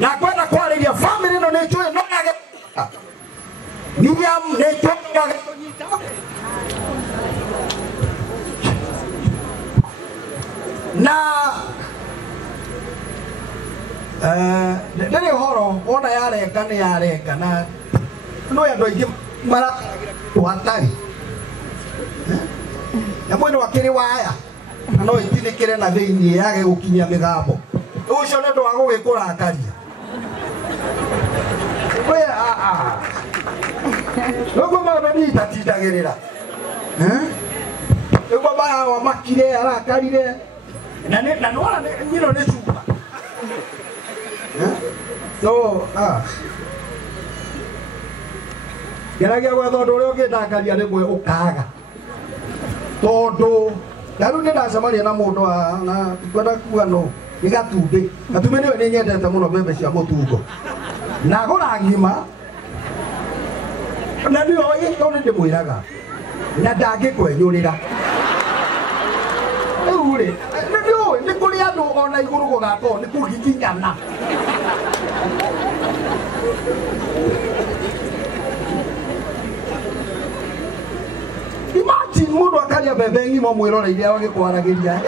na kwenda kwariria family no ne chwe no age Miriam ne chwe age na ndere horo ona yareka ne yareka na no ya ndoingi mara watari ya mwene wakiri waya no itinikire na thiini yage gukinya migambo ucio ndo wa gugikurangaria we Logo mabani tatindagirira Ego baya wa makire arakarire na nora nyino ne chupa so Geragia gwa thondo uri ugindakaria rimwe ukaga tondu daru ni ndacamaria na mundu na kwenda kuga no ni gatumbi niwe ni nyendete muno mbembe cia Muthugu na gora ngima na ndio ito ndi mwiraga na ndangikwenyurira ure ndio ni kuri andu ona iguru gugako ni kugikinyana Imagine mundu akaria bebe ngimo mwirore wage kwaragiria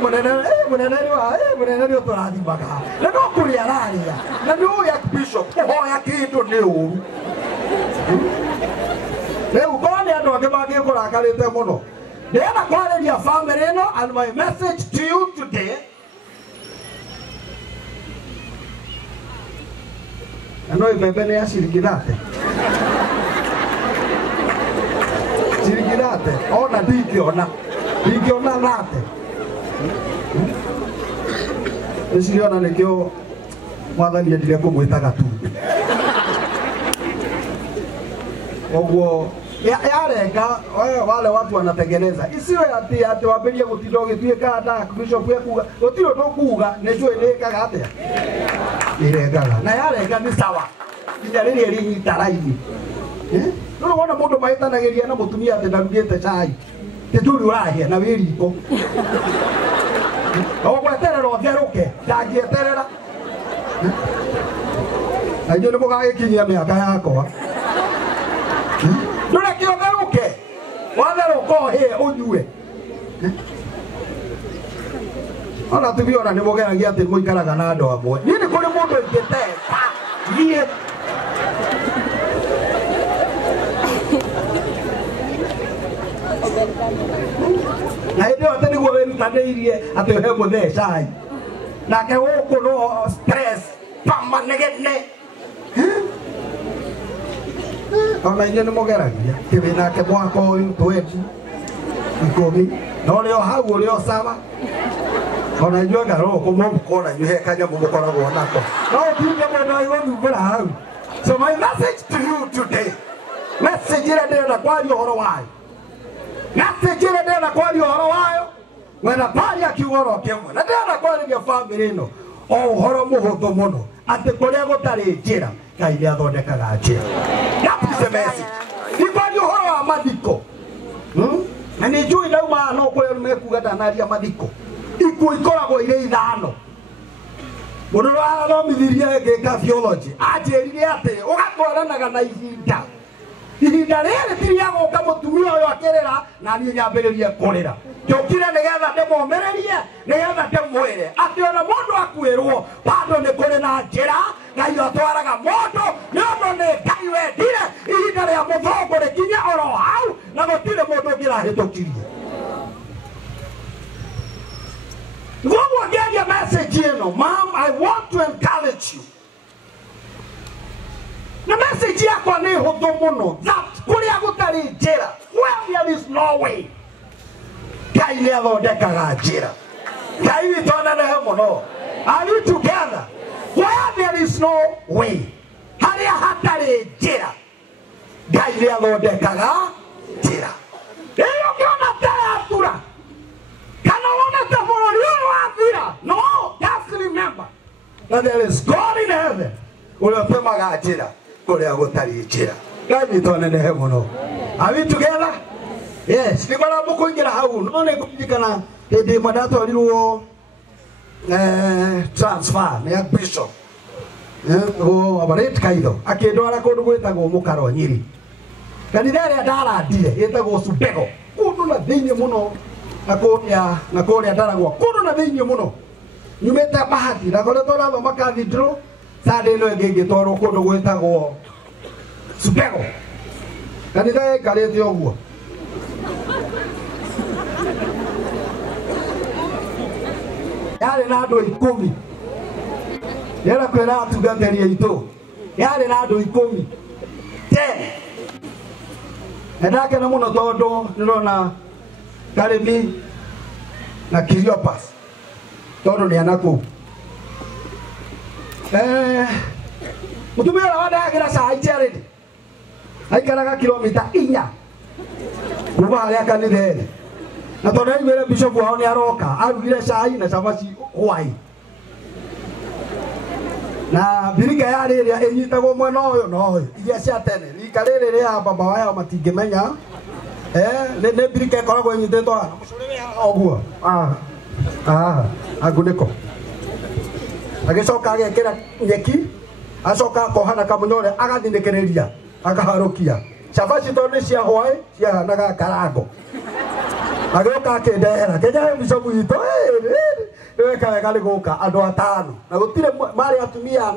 munene rio turathimaga na no kuri araria na ndio ya bishop hoya kindu ni uru leo bone andu age magi kurakarite muno ndena kwariria family no and my message to you today ano bebe ne ashirikirate ona dikiona nate Esiliona nikio mwathani ndire kumwita gatu ogwo yarenga wale watu wanatengeneza isiwe ati waberia gutindo gituika na bishop yekuga gutiro ndokuga nejwe nekaga atia irengaga na yarenga ni sawa kinya riri rinyita raini no wona mundu maitanagiria na mutumia ati ndarugite chai tituri urahia na wiriko ogweterera otheruke ndangieterera ajo nimo gagikinyia miaka yakwa ndure kiotheruke watheruka he unyue ona tubiona ni mugeragia ati muikaraga na andu amwe nini kuri mundu ngiteka nie na ndio ati niguo wirutaniirie ati he muthecai nake gukorwo stress pamanegene ona inye ni mugeragia kibi nake mwaka uyu 20 no leo hau leo sawa ona inye ngaro kumukora nyu hekanya mukoragwo nako no tinge mwana igo mbura hau so my message to you today message ira ndenda kwario horo wayo message ira ndenda kwario horo wayo wena pari akiugoro kimwe na ndenda kwario family no o horo muhuthu muno ati kuria gutari njira Ngai ni athondekaga njira that is the message ikwario horo wa mathiko na ni njui ndauma no kuria mekuga ndanaria mathiko ikuo ikoragwo ire ithano mundu aromithirie ngika theology anjirire ati ugatwaranaga na ihinda riri tiria guka mutumia uyu akirira na ni nyambiririe kurira njokire nigetha ndimomererie nigetha ndimwire ati ona mundu akwirwo bado ni kuri na njira Ngai atwaraga mundu ni undu ni Ngai wendire ihinda ria Muthugu rikinye oro hau na gutire mundu ngirahitukirie Go get your message here, no, Mom. I want to encourage you. The message here for me, Hodomono, that Korea Gutari Jera, where there is no way. Kai never declara Jera. Kai we turn on the Hemono. Are you together? Where there is no way. Haria Hatari Jera. Kai never declara Jera. They don't get that. No, just remember that there is God in heaven. Are we together? Yes. Transfer, bishop. operate kaitho akindwara kundu gwitagwo Mukaro Nyiri kanitha ria ndarandire yetagwo Ciugo kundu na thiini muno na kuria ndaragwo kundu na thiini muno nyumite bahati na koretwo rathoma cathedral Sunday no ngitwarwo kundu gwitagwo Ciugo kanitha ngarite uguo yari na andu 10 yera kwera atungatheria itu yari na andu 10 ndakena muno tondu nirona Karimi na Cleopas tondu ni anaku mutumia wa ndagira saa ijaridi aikaraga kilomita 4 kuma haria kanithene na tondu aigwire bishop wao ni aroka arugire cai na cabaci hwai na birika yari iria inyitagwo mwena uyu no uyu iria cia tene rika riri ria baba wao matingimenya ne birika ikoragwo inyititwo hana mucuri oguo aguniko agicoka agekira nyeki acoka akohana kamunyore agathindikiriria akaharukia cabaci tondu cia hwai ciahanaga karango agoka akindehera kenya bishop witũ weka wega nĩ gũka andũ 5 na gũtirĩ marĩ atumia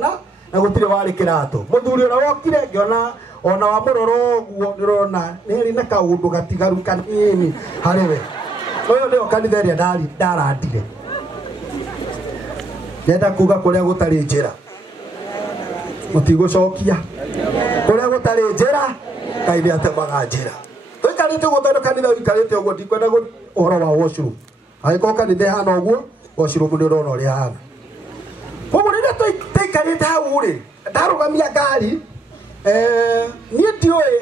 na gũtirĩ warĩ kĩratũ mũthuri ũrĩa wokire ngĩona ona wa mũroro ũguo nĩrona nĩ na kaũndũ gatigaru kanini harĩ we ũyũ nĩyo kanitha ĩrĩa ndarandire ndenda kuga kũrĩa gũtarĩ njĩra mũtigũcokia kũrĩa gũtarĩ njĩra Ngai nĩ atemaga njĩra tũikarĩte ũguo tondũ kanitha ũikarĩte ũguo ndikwenda ũhoro wa washroom agĩkorwo kanitha hana ũguo washroom nĩ ũrona ũrĩa hana koguo rĩrĩa tũikarĩte hau rĩ ndarũgamia ngari niĩ ndiũĩ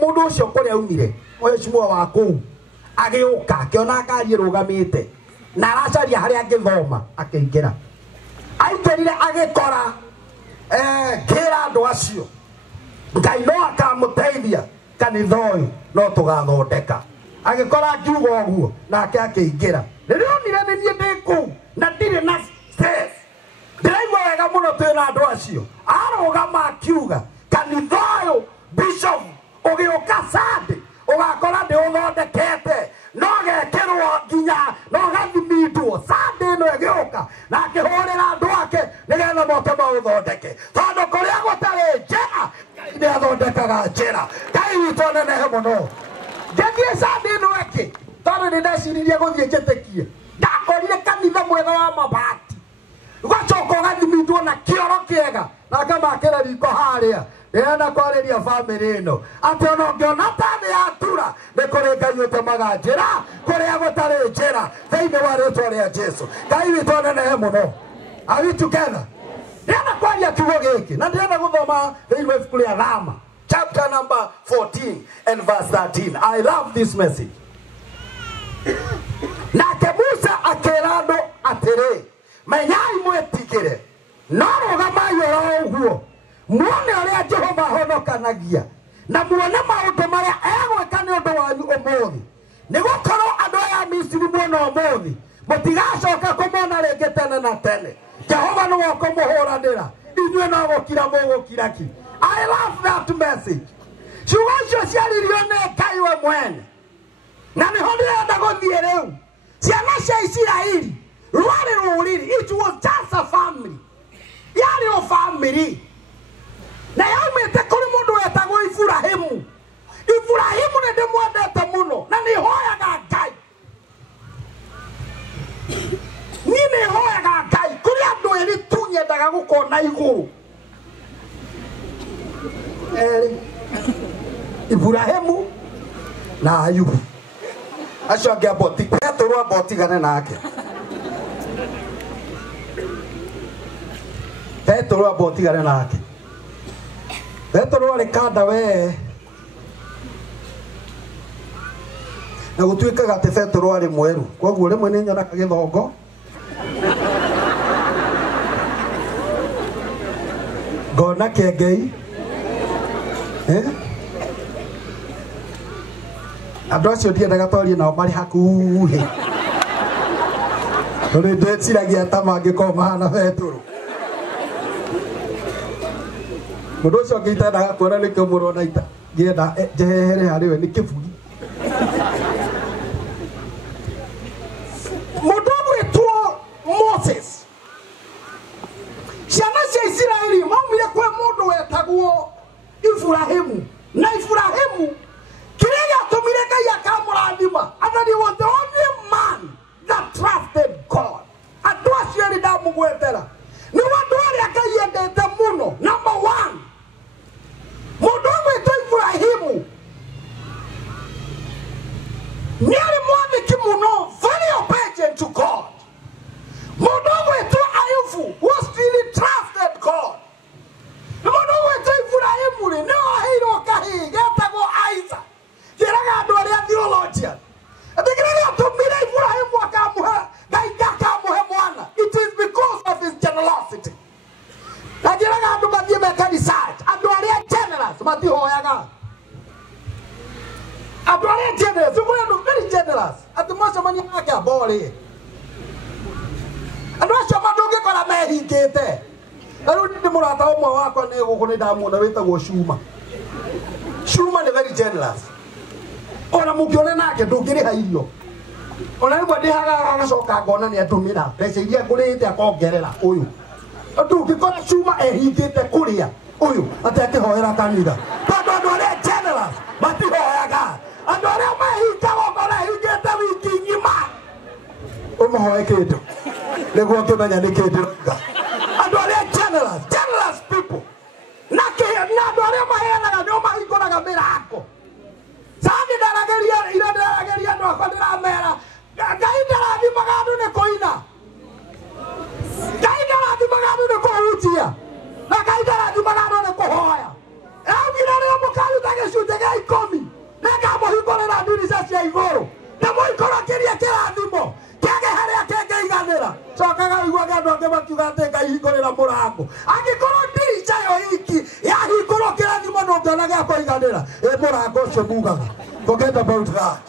mũndũ ũcio kũrĩa aumire mheshimiwa wa kũu agĩũka akĩona ngari ĩrũgamĩte na aracaria harĩa angĩthoma akĩingĩra aikĩrire agĩkora kĩra andũ acio Ngai no akamũteithia kanitha ũyũ no tũgathondeka agĩkora Ciugo ũguo nake akĩingĩra rĩrĩa onire nĩ niĩ ndĩ kũu na ndirĩ na stress ndĩraigua wega mũno twĩna andũ acio arũgama akiuga kanitha ũyũ bishop ũgĩũka Sunday ũgakora ndĩũthondekete no gekĩrwo nginya no gathimindwo Sunday ĩno ĩgĩũka na akĩhũrĩra andũ ake nĩgetha moke maũthondeke tondũ kũrĩa gũtarĩ njĩra nĩ athondekaga njĩra Ngai witũ nenehe mũno ngĩthiĩ Sunday ĩno ĩkĩ tondũ nĩ ndeciririe gũthiĩ njĩtĩkie ndakorire kanitha mwega wa mabati ũgacoka ũgathimindwo na kĩoro kĩega na akamakĩra riko harĩa ndĩrenda kwarĩria bamĩrĩ ĩno atĩ ona ũngĩona ta thĩ yatura nĩ kũrĩ Ngai ũtemaga njĩra kũrĩa gũtarĩ njĩra thĩinĩ wa rĩĩtwa rĩa Jesũ Ngai witũ nenehe mũno. Are we together? Ndĩrenda kwaria kiugo gĩkĩ na ndĩrenda gũthoma thĩinĩ wa ibuku rĩa Rama chapter number 14 and verse 13. I love this message. Nake Musa akĩra andũ atĩrĩ menyai mwĩtigĩre no rũgamai oro ũguo muone ũrĩa Jehova ahonokanagia na muone maũndũ marĩa egwĩka nĩ ũndũ wanyu ũmũthĩ nĩgũkorwo andũ aya Misiri muona ũmũthĩ mũtigacoka kũmona rĩngĩ tene na tene Jehova nĩwe ũkũmũhũranĩra inyuĩ no gũkira mũgũkira ki. I love that message. Ciugo icio ciaririo nĩ Ngai we mwene na nĩho ndĩrenda gũthiĩ rĩu ciana cia Isiraeli rwarĩ rũrĩrĩ. It was just a family yarĩ o family na yaumĩte kũrĩ mũndũ wetagwo Ibrahimu. Ibrahimu nĩ ndĩmwendete mũno na nĩ hoyaga Ngai. Niĩ nĩ hoyaga Ngai kũrĩ andũ erĩ tu nyendaga gũkona igũrũ Ibrahimu na Ayubu. Acio angĩ aboti Petro abotigane nake Petro abotigane nake Petro arĩ kanda we na gũtuĩkaga atĩ Petro arĩ mweru koguo rĩmwe nĩ nyonaga gĩthongo ngona kĩengei andũ acio ndiendaga twarie nao marĩ hakuhĩ tondũ ndĩciragia ta mangĩkorwo mahana Petro Mundu ucio ngĩita kuona nĩ kĩmũrwo na ita ngĩenda njehere harĩ we nĩ kĩburi. Mũndũ gwĩtwo Moses ciana cia Isiraeli maumire kwĩ mũndũ wetagwo Ibrahimu na Ibrahimu kĩrĩa gĩatũmire Ngai akamũrathima and he was the only man that trusted God. Andũ acio erĩ ndamũgwetera nĩ andũ arĩa Ngai endete mũno. Number one, mũndũ gwĩtwo Ibrahimu nĩ arĩ mwanĩki mũno, very obedient to God. Mũndũ gwĩtwo Ayubu was really trusted God. Mũndũ gwĩtwo Ibrahimu nĩ oheirwo kahĩĩ getagwo Isaac. Kĩraga andũ arĩa theologian atĩ kĩrĩa gĩatũmire Ibrahimu akamuhe mwana, it is because of his generosity. Na kĩraga andũ mathiĩ meka research, andũ arĩa generous matihoyaga. Andũ arĩa generous, ũmwe very generous, atĩ macemania nake abore. Andũ acio mandũngĩkora mehingĩte. Rĩu ndĩ mũrata ũmwe wakwa nĩ gũkũ nĩ ndamuona wĩtagwo Shuma. Shuma nĩ very generous. Ona mũkĩone nake ndũngĩrĩha irio. Ona rĩmwe ndĩhaga agacoka ngona nĩ atũmĩra mbeca iria ngũrĩte akongerera ũyũ. Ndũngĩkora Shuma ehingĩte kũrĩa ũyũ atĩ akĩhoera kanitha. Tondũ andũ arĩa generous matihoyaga. Andũ arĩa mehingaga ũkona ehingĩte wiki ng'ima. Ũmũhoe kĩndũ nĩguo ũkĩmenya nĩ kĩndũ rauga. Andũ arĩa generous people. Na andũ arĩa maheanaga nĩo mahingũraga mĩrango. Sandi ndarageria andũ akwa ndĩramera Ngai ndarathimaga andũ nĩ kũina. Ngai ndarathimaga andũ nĩ kũhunjia. Na Ngai ndarathimaga andũ nĩ kũhoya. Augire rĩo mũkaruta gĩcunjĩ gĩa 10 nĩngamũhingũrĩra ndirica cia igũrũ. Ndĩmũikũrũkĩrie kĩrathimo kĩage harĩa kĩngĩiganĩra. Cokaga iguage andũ angĩ makiuga atĩ Ngai hingũrĩra mũrango. Angĩkorwo ndirica yo iki yahingũrwo kĩrathimo ndũngĩona gĩa kũiganĩra, mũrango ũcio mugaga. Forget about that.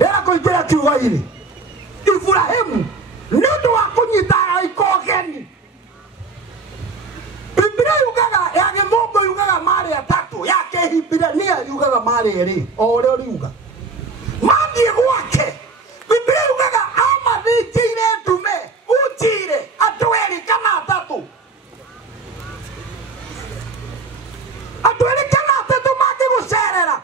Era kũingĩra kiugo-inĩ Ibrahimu nĩ ũndũ wa kũnyita ikogeni. Biblia yugaga ya Gĩthũngũ yugaga marĩ atatũ, ya Kĩhibirania yugaga marĩ erĩ. O ũrĩa ũriuga mathiĩ gwake. Biblia yugaga amathĩkĩire ndume utire andũ erĩ kana atatũ. Andũ erĩ kana atatũ mangĩgũcerera.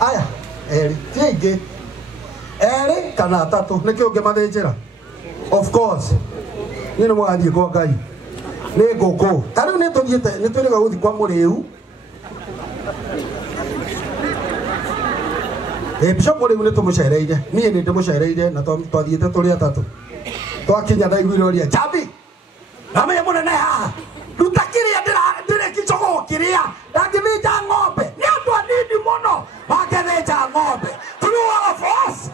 Aya erĩ tiĩngĩ erĩ kana atatũ nĩkĩo ũngĩmathĩnjĩra. Of course niĩ nĩ mũgathiĩ kwa Ngai nĩ ngũkũ. Ta rĩu nĩ twĩrĩga gũthiĩ kwa mũrĩu. Bishop mũrĩu nĩ tũmũcereire, niĩ nĩ ndĩmũcereire na twathiĩte tũrĩ atatũ. Twakinya ndaiguire ũrĩa Jambi na menya mũnene haha ruta kĩrĩa ndĩrekĩcogo kĩrĩa ndangĩthĩnja ng'ombe. Nĩ andũ anini mũno mangĩthĩnja ng'ombe. Through all of us.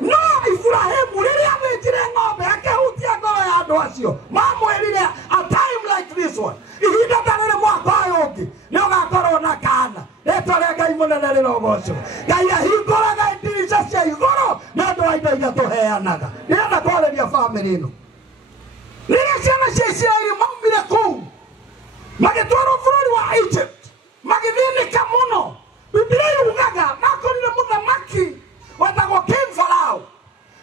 No, Ibrahimu rĩrĩa athĩnjire ng'ombe akĩhutia ngoro ya andũ acio mamwĩrire a time like this one, ihinda ta rĩrĩ mwaka ũyũ ũngĩ nĩ ũgakorwo na kana. Rĩtwa rĩa Ngai mũnene rĩrogocwo. Ngai ahingũraga ndirica cia igũrũ na andũ a indo iria tũheanaga. Nĩgetha kwarĩria bamĩrĩ ĩno. Rĩrĩa ciana cia Isiraeli maumire kũu magĩtwarwo bũrũri wa Egypt magĩthĩnĩka mũno. Biblia yugaga makorire mũthamaki wetagwo King Farao.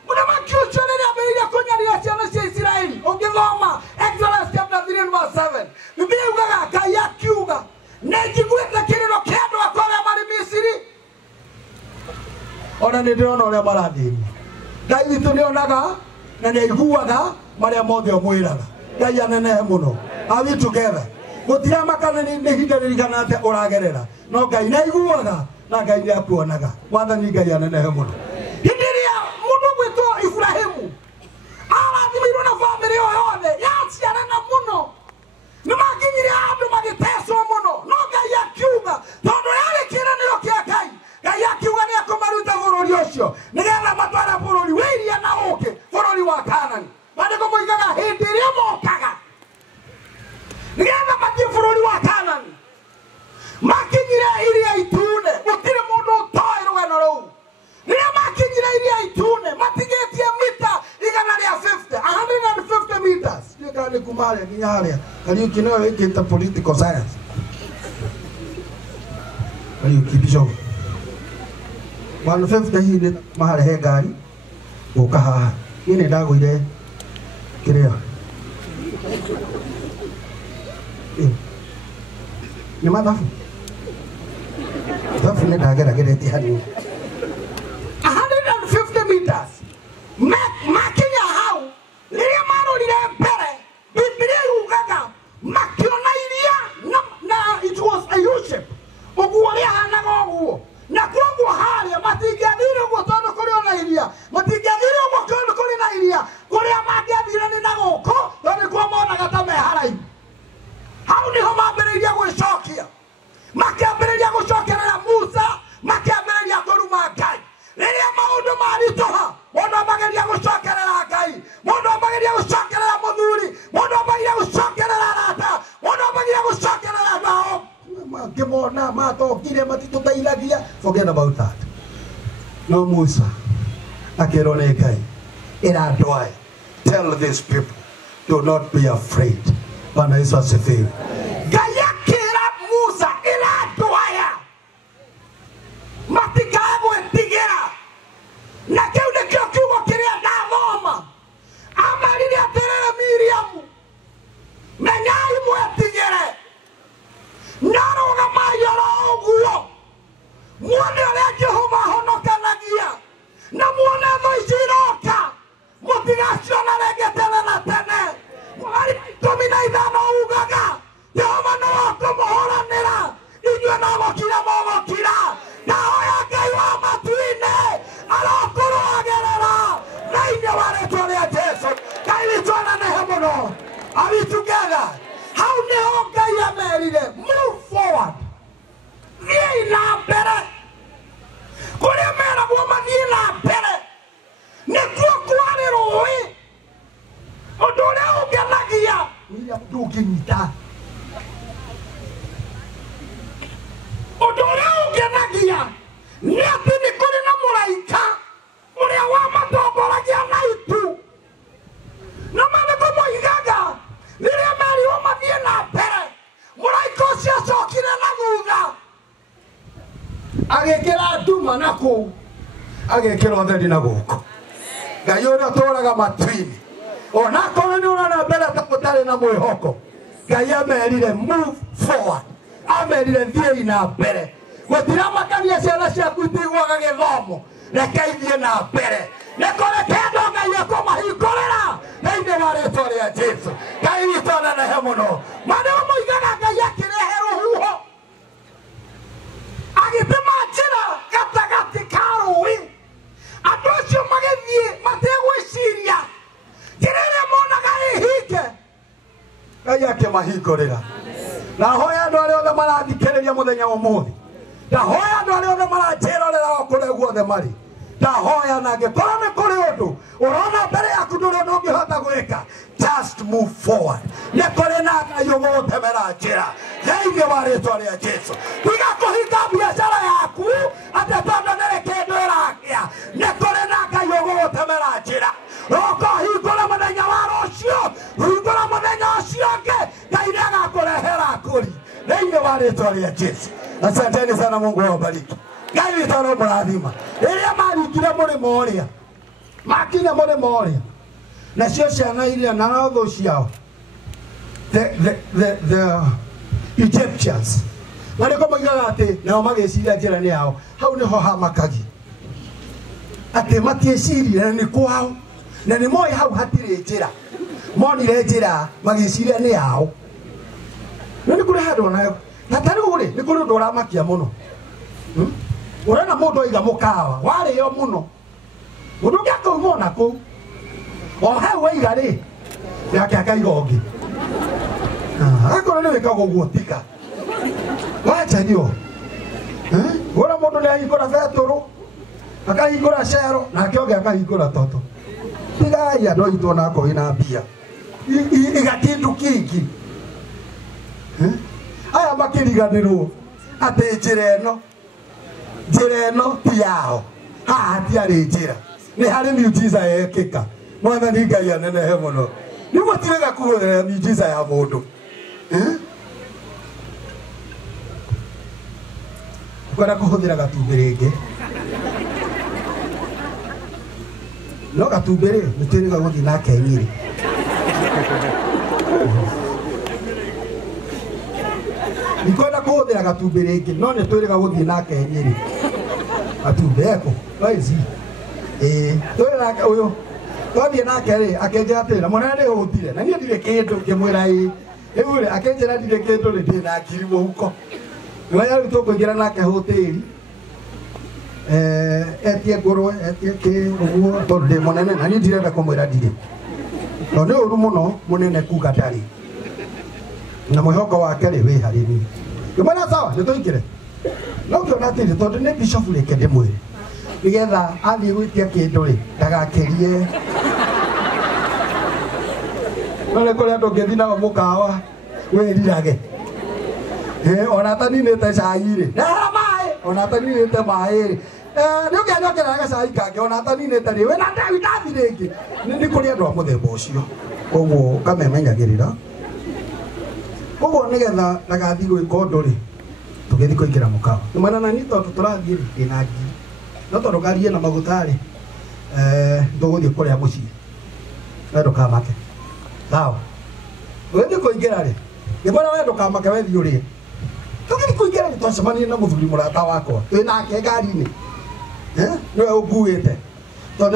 Mũthamaki ũcio rĩrĩa ambĩrĩirie kũnyarira ciana cia Isiraeli, ũngĩthoma Exodus chapter 3 and verse 7, Biblia yugaga Ngai akiuga nĩ njiguĩte kĩrĩro kĩa andũ akwa arĩa marĩ Misiri. Ona nĩ ndĩrona ũrĩa marathĩnio. Ngai witũ nĩonaga na nĩ aiguaga marĩa mothe ũmwĩraga. Ngai anenehe mũno. Are we together? Gũtiramakana nĩ ihinda rĩrigana atĩa ũragerera, no Ngai nĩ aiguaga na Ngai nĩ akuonaga. Mwathani Ngai anenehe mũno. Hĩndĩ ĩrĩa mũndũ gwĩtwo Ibrahimu arathimirwo na bamĩrĩ ĩyo yothe yaciarana mũno, nĩ makinyire andũ magĩtecwo mũno, no Ngai akiuga tondũ yarĩ kĩĩranĩro kĩa Ngai, Ngai akiuga nĩ akũmaruta bũrũri ũcio nĩgetha matware bũrũri wa iria na ũũkĩ, bũrũri wa Kaanani. Maandĩko moigaga hĩndĩ ĩrĩa mokaga nĩgetha mathiĩ bũrũri wa Kaanani makinyire iria itune. Gũtirĩ mũndũ ũtoĩ rũgano rũu. Rĩrĩa makinyire iria itune matigĩtie mita 150 mahali nginya haria Kariuki no wikite political science Kariuki bisho 150 hii mahali he ngari uka haha ini ndagwire kiria ni mathabu thabu ni ndageragerete hani 150 meters makinya hau liria marorire mbere Biblia yugaga makiona iria na it was a U-shape uguo ria hanaga uguo na koguo haria matingiathire uguo tondu kuri ona iria matingiathire uguo tondu kuri na iria kuria mangiathire ni na guko tondu kwa monaga ta me haraihu hau niho mambiriria gwicokia makiambiriria gucokerera Musa makiambiriria kuruma Ngai riria maundu marituha mundu amageria gucokerera Ngai mundu amageria gucokerera muthuri mundu amageria gucokerera arata mundu amageria gucokerera nao Kimona matokire matituteithagia forget about that no Musa akirone Ngai iradoe tell these people do not be afraid Bwana Yesu asifiwe Ngai akira Musa iradoe matikagwe tigera na kiu nikio kiugo kiria ndathoma amarire atirire Miriamu menyai mwetigere naroga mayoro uguo muone uria Jehova honokanagia na muone moiciroka mutigaciona rĩngĩ tene na tene mweri 15 ugaga Jehova no akũmũhũranĩra inyuĩ no gũkira mũgũkira na hoya Ngai wa matu-inĩ arokũrũagĩrĩra thĩinĩ wa rĩĩtwa rĩa Jesũ Ngai witũ anenehe mũno are we together hau nĩho Ngai amerire move forward thiĩ na mbere kũrĩa meragwo mathiĩ na mbere nĩkuo kwarĩ rũĩ ũndũ ũrĩa ũngenagia ndũngĩnyita ũndũ ũrĩa ũngenagia nĩ atĩ nĩ kũrĩ na mũraika ũrĩa wamatongoragia na itu na maandĩko moigaga rĩrĩa merirwo mathiĩ na mbere mũraika ũcio acokire na thutha agĩkĩra nduma na kũu agĩkĩra ũtheri na gũkũ Ngai ũrĩa ũtũũraga matu-inĩ onakorwo nĩ ũrona mbere ta ũtarĩ na mwĩhoko Ngai amerire move forward amerire thiĩ na mbere gũtiramakania ciana ciaku itiguaga gĩthomo reke ithiĩ na mbere nĩ kũrĩ kĩndũ Ngai ekũmahingũrĩra thĩinĩ wa rĩĩtwa rĩa Jesũ Ngai witũ anenehe mũno maandĩko moigaga Ngai akĩrehe rũhuho agĩtema njĩra gatagatĩ ka rũĩ andũ acio magĩthiĩ mategwĩciria njĩra ĩrĩa monaga ĩhinge Ngai akĩmahingũrĩra na hoya andũ arĩa othe marathikĩrĩria mũthenya ũmũthĩ ndahoya andũ arĩa othe maranjĩrorera o kũrĩa guothe marĩ ndahoya na angĩkorwo nĩ kũrĩ ũndũ ũrona mbere yaku ndũrĩ ũndũ ũngĩhota gwĩka just move forward nĩ kũrĩ na Ngai ũgũgũtemera njĩra thĩinĩ wa rĩĩtwa rĩa Jesũ tiga kũhinga biacara yaku atĩ tondũ nĩrĩ kĩndũ ĩragĩa nĩ kũrĩ na Ngai ũgũgũtemera njĩra roka hingũra mũthenya wa rũciũ hingũra mũthenya ũcio ũngĩ Ngai nĩagakũrehera akũri thĩinĩ wa rĩĩtwa rĩa Jesũ asanteni sana Mungu awabariki Ngai witũ aromũrathima rĩrĩa maringire mũrĩmo ũrĩa makinya mũrĩmo ũrĩa nacio ciana iria na thũ ciao the Egyptians maandĩko moigaga atĩ nao magĩciria njĩra nĩ yao hau nĩho hamakagi atĩ matiecirire nĩ kwao na nĩ moĩ hau hatirĩ njĩra monire njĩra magĩciria nĩ yao na nĩ kũrĩ handũ nayo na tarĩu rĩ nĩ kũrĩ ũndũ ũramakia mũno ũrona mũndũ oiga mũkawa warĩo mũno ũndũ ũngĩ akauma ona kũu o hau waiga rĩ yake akaiga ũngĩ akorwo nĩ wĩkaga ũguo tika wachario ũrona mũndũ nĩ ahingũra betũrũ akahingũra cero nake ũngĩ akahingũra totũ tigai andũ aitũ onakorwo ina mbia iga kĩndũ kĩngĩ aya makĩriganĩrwo atĩ njĩra ĩno ti yao haha hatiarĩ njĩra nĩ harĩ miujiza yekĩka mwathani Ngai anenehe mũno Ni mutiga kuhũthĩra miujiza ya mũndũ. Kwenda kuhũthĩra gatumbĩ rĩngĩ. No gatumbĩ rĩ, nĩtwĩrĩga gũthiĩ nake Nyĩrĩ. Nikwenda kuhũthĩra gatumbĩ rĩngĩ, no nĩtwĩrĩga gũthiĩ nake Nyĩrĩ. Gatumbĩ eko, waici. Twĩrĩga ũyũ. Twathiĩ nake rĩ, akĩnjĩra atĩrĩ, mũnene nĩũhũtire, na niĩ ndirĩ kĩndũ, ngĩmwĩra ĩ. Rĩu rĩ, akĩnjĩra ndirĩ kĩndũ rĩ, ndĩ na ngiri mũhuko. Nĩwaya rĩu tũkũingĩra nake hũtĩri. Etie ngũrwe, etie kĩ ũguo, tondũ ndĩ mũnene, na niĩ ndirenda kũmwĩra ndirĩ. Tondũ nĩ ũru mũno mũnene kuga ndarĩ. Na mwĩhoko wake rĩ wĩ harĩ niĩ. Ngĩmwĩra sawa, nĩtũingĩre. No ngĩona atĩrĩ, tondũ nĩ bishop rĩke ndĩmwĩre. Nĩgetha athiĩ gwĩtia kĩndũ rĩ, ndagakerie. No nĩ kũrĩ andũ ngĩthiĩ nao mũkawa wĩrirage. Ona taninĩte cai rĩ, ndehera maĩ, ona taninĩte maĩ rĩ. Nĩũkĩanyokera gacai kangĩ, ona taninĩte rĩ, wĩna ndathi rĩngĩ. Nĩ kũrĩ andũ a mũthemba ũcio. Koguo ũkamemenyagĩrĩra. Koguo nĩgetha ndagathiĩ gwĩka ũndũ rĩ, tũgĩthiĩ kũingĩra mũkawa. Nĩmwana na niĩ tondũ tũrathiĩ rĩ, ndĩna ngiri. No tondũ ngari ĩna maguta rĩ, tũgũthiĩ kũrĩa mũciĩ. We ndũkamake. Sawa. Tũgĩthiĩ kũingĩra rĩ, ngĩmwĩra we ndũkamake we thiĩ ũrĩe. Tũgĩthiĩ kũingĩra rĩ, twacemania na mũthuri mũrata wakwa. Twĩ nake ngari-inĩ. Nĩwe ũnguĩte. Tondũ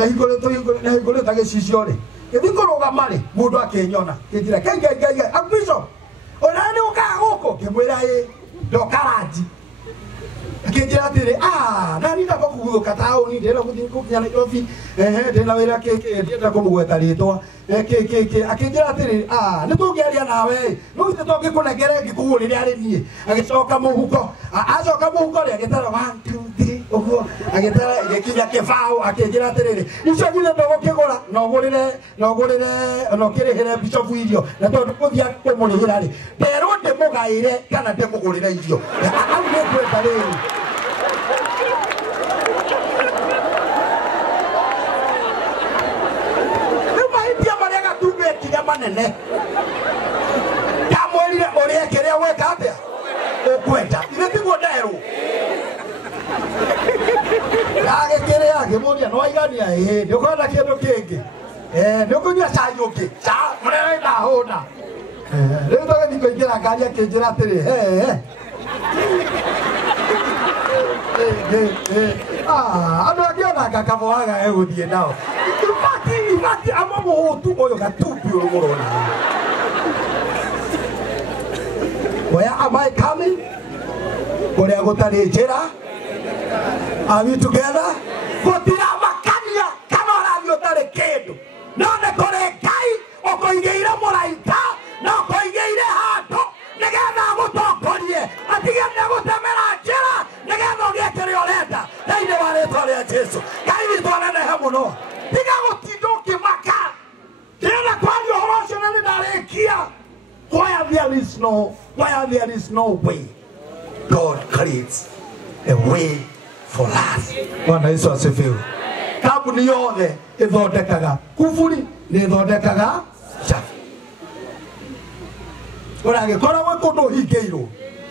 nĩahingũrĩte gĩcicio rĩ. Gĩthiĩ kũrũgama rĩ, mũndũ akĩnyona. Kĩnjĩra ngai, Archbishop, ona nĩũkaga gũkũ? Ngĩmwĩra ĩ, ndoka ranji. Akĩnjĩra atĩrĩ, nani ndamba kũguthũka taũni, ndĩrenda gũthiĩ gũkinya Nairobi, ndĩna wĩra ndĩrenda kũmũgweta rĩtwa, akĩnjĩra atĩrĩ, nĩtũngĩaria nawe, no ithe tũngĩkũnengere ngĩkũhũrĩre arĩ niĩ. Agĩcoka mũhuko, acoka mũhuko rĩ, agĩtara 1 2 3 ũguo, agĩtara igĩkinya kĩbaũ, akĩnjĩra atĩrĩ, icio githe ndũgũkĩgũra, na ũkĩrĩhĩre bishop irio, na tondũ gũthiĩ kũmũrĩhĩra rĩ, nderwo ndĩmũgaĩre kana ndĩmũgũrĩre irio. Au nĩ ngwenda rĩrĩ. Manene ndamwĩrire ũrĩa kĩrĩa gwĩka atĩa ũkwenda ithe tiguo nderwo ndagĩkĩrĩa ngĩmũria no aigania ndũkwenda kĩndũ kĩngĩ nĩũkũnyua cai ũngĩ mũnene ndahũna rĩu tũgĩthiĩ kũingĩra ngari akĩnjĩra atĩrĩ andũ angĩ ona ngakaboaga gũthiĩ nao Mati ama mũhũtu ũyũ gatumbĩ ũrũ mũrona. Where am I coming? Kũrĩa gũtarĩ njĩra. Are we together? Gũtiramakania kana ũrathiĩ ũtarĩ kĩndũ. No nĩ kũrĩ Ngai ũkũigĩire mũraika na ũkũigĩire handũ nĩgetha agũtongorie atige nĩagũtemera njĩra nĩgetha ũgĩe kĩrĩa ũrenda thĩinĩ wa rĩĩtwa rĩa Jesũ. Ngai witũ anenehe mũno. Tiga gũtinda ũkĩmaka. Ndĩrenda kwaria ũhoro ũcio na nĩndarĩkia. Where there is no way, God creates a way for us. Bwana Yesu asifiwe. Kambuni yothe ĩthondekaga kuburi, nĩĩthondekaga cabi. Ũragĩkorwo gwĩ kũndũ ũhingĩirwo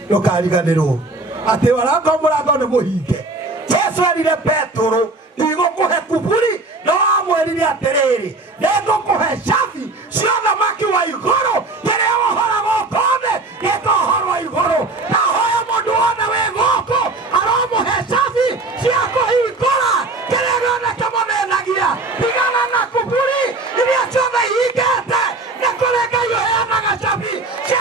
ndũkariganĩrwo atĩ waraka mũrango nĩ mũhinge. Jesũ erire Petero, ndigũkũhe kuburi, no amwĩrire atĩrĩrĩ, nĩngũkũhe cabi cia ũthamaki wa igũrũ. Kĩrĩa wohoragwo ũkone gĩkohorwo igũrũ. Na hoya mũndũ wothe wĩ gũkũ aromũhe cabi cia kũhingũra kĩrĩa gĩothe kĩmũthĩnagia. Tigana na kuburi iria ciothe ihingĩte. Nĩ kũrĩ Ngai ũheanaga cabi cia